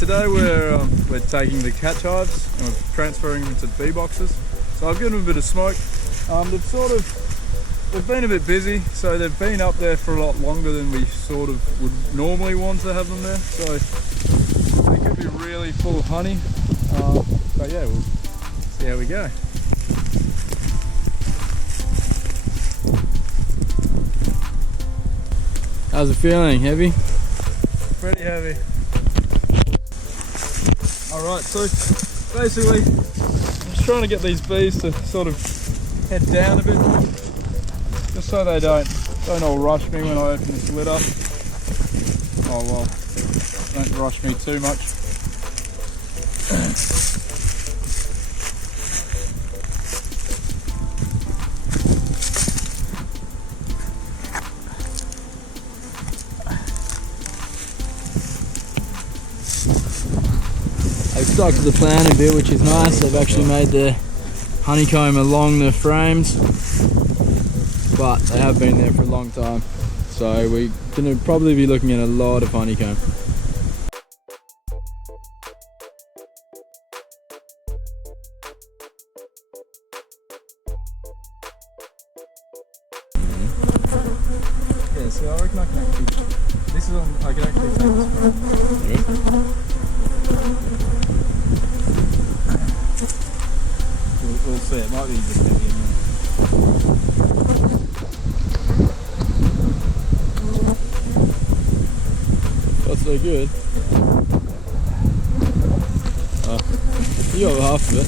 today we're taking the catch hives and we're transferring them to bee boxes. So I've given them a bit of smoke. They've been a bit busy, so they've been up there for a lot longer than we sort of would normally want to have them there. So they could be really full of honey. But yeah, we'll see how we go. How's it feeling? Heavy? Pretty heavy. Alright, so basically I'm just trying to get these bees to sort of head down a bit, just so they don't all rush me when I open this lid up. Oh well, don't rush me too much. They've stuck to the plan a bit, which is nice. They've actually made the honeycomb along the frames, but they have been there for a long time. So we're going to probably be looking at a lot of honeycomb. Yeah, so I reckon I can actually, this is on, I can actually take this from. We'll see, it might be just heavy in there. That's so good. You got half of it.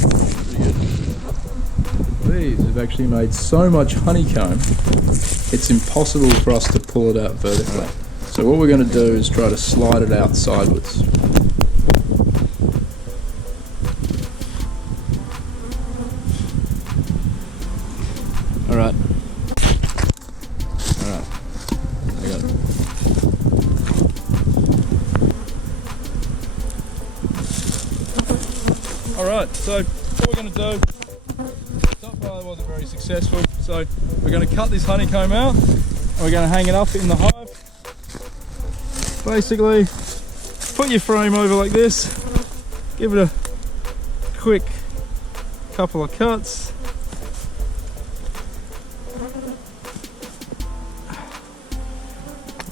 Pretty good. These have actually made so much honeycomb, it's impossible for us to pull it out vertically. So what we're going to do is try to slide it out sideways. Alright. Alright. I got it. Alright, so what we're going to do, top probably wasn't very successful, so we're going to cut this honeycomb out and we're going to hang it up in the hive. Basically, put your frame over like this, give it a quick couple of cuts.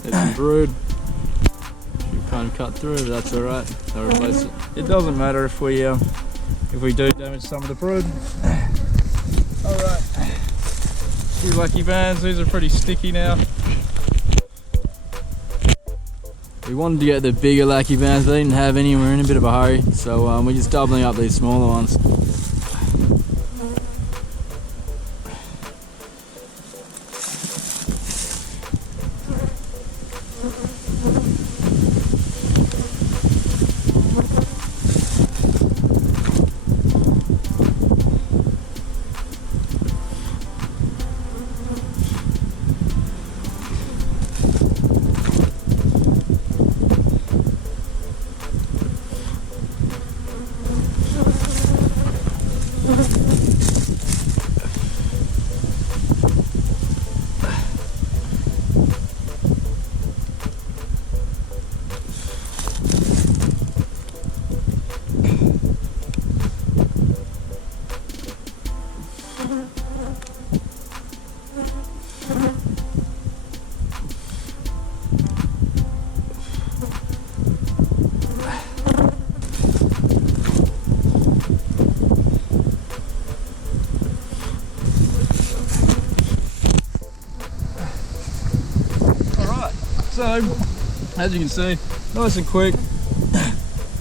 There's some brood. You can't cut through, but that's alright. I'll replace it. It doesn't matter if we do damage some of the brood. Alright, few lucky bands, these are pretty sticky now. We wanted to get the bigger lackey bands, but they didn't have any. We're in a bit of a hurry, so we're just doubling up these smaller ones. So, as you can see, nice and quick,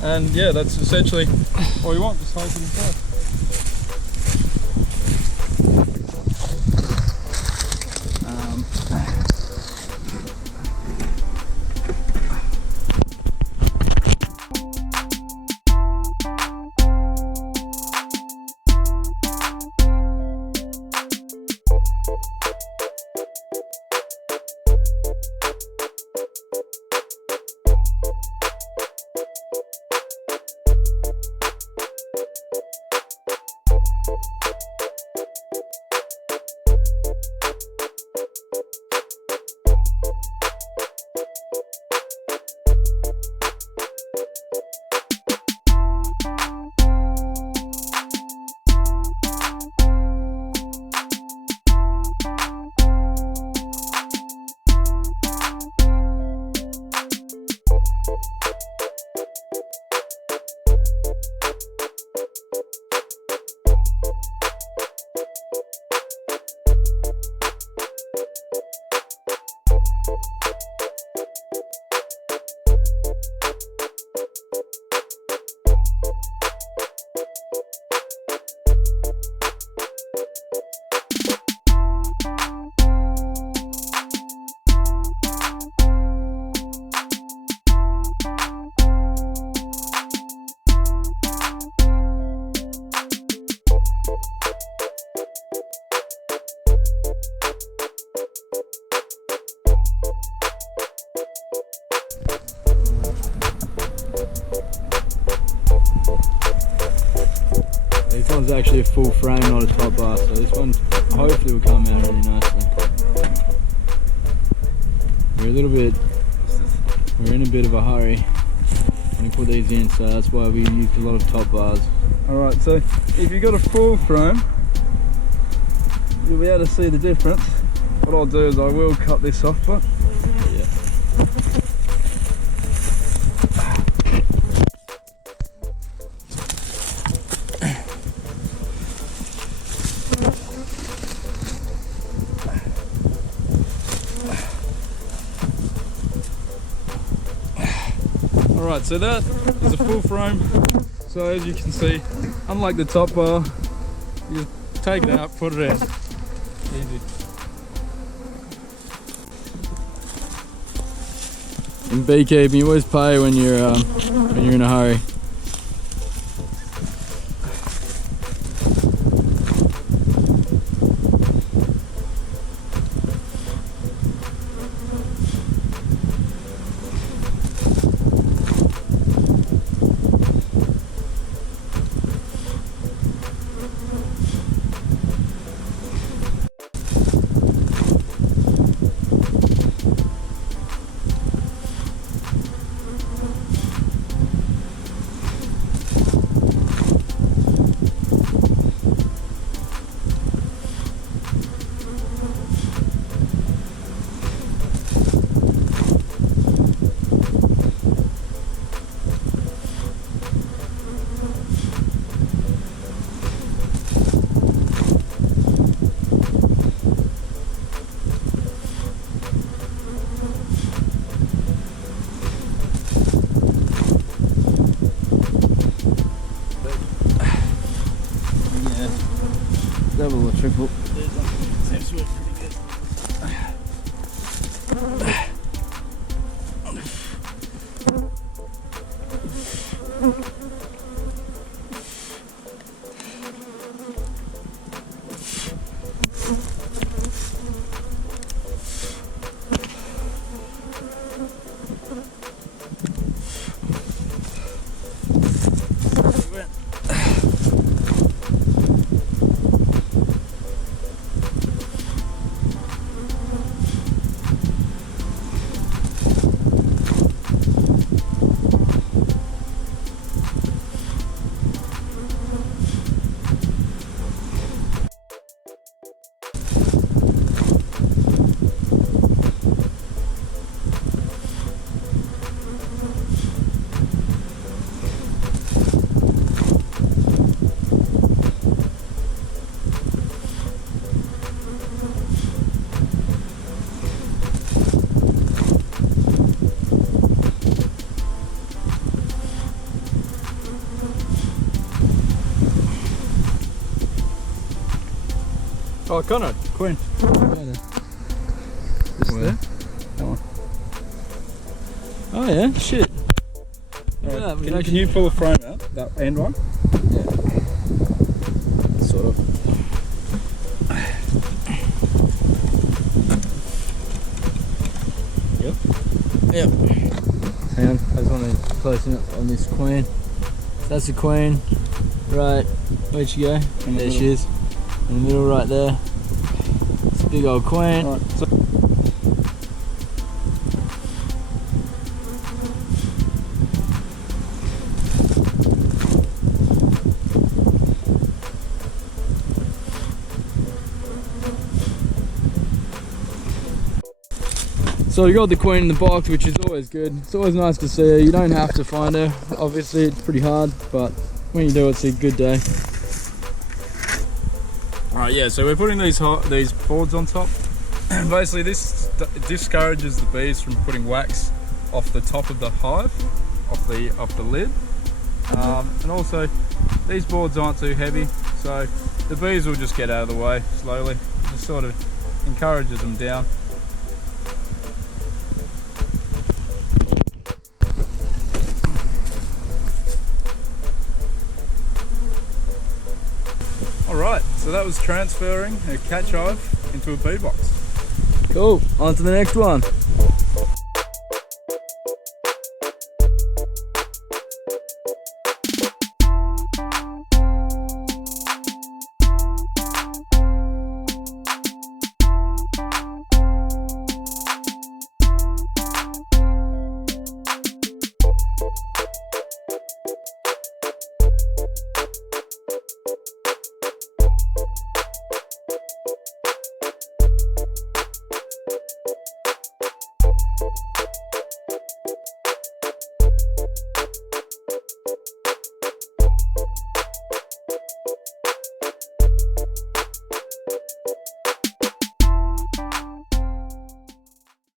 and yeah, that's essentially what we want, just hold it inside. This one's actually a full frame, not a top bar, so this one hopefully will come out really nicely. We're in a bit of a hurry when we put these in, so that's why we used a lot of top bars. Alright, so if you've got a full frame, you'll be able to see the difference. What I'll do is I will cut this off, but Yeah. Alright, so that is a full frame. So as you can see, unlike the top bar, you just take it out, put it in. Easy. In beekeeping, you always pay when you're in a hurry. Double or triple. Seems to work pretty good. Oh, Conrad, Queen. This Where? there? That one. Oh yeah, shit. Alright, Yeah, can you pull the frame out? That end one? Sort of. Yep. Hang on, I just want to close in on this queen. That's the queen. Right, where'd she go? There she is. In the middle right there. It's a big old queen. Right, so So we got the queen in the box, which is always good. It's always nice to see her. You don't have to find her. Obviously, it's pretty hard, but when you do, it's a good day. Alright, yeah, so we're putting these boards on top. Basically, this discourages the bees from putting wax off the top of the hive, off the lid. And also, these boards aren't too heavy, so the bees will just get out of the way slowly. Just sort of encourages them down. Alright, so that was transferring a catch hive into a bee box. Cool, on to the next one.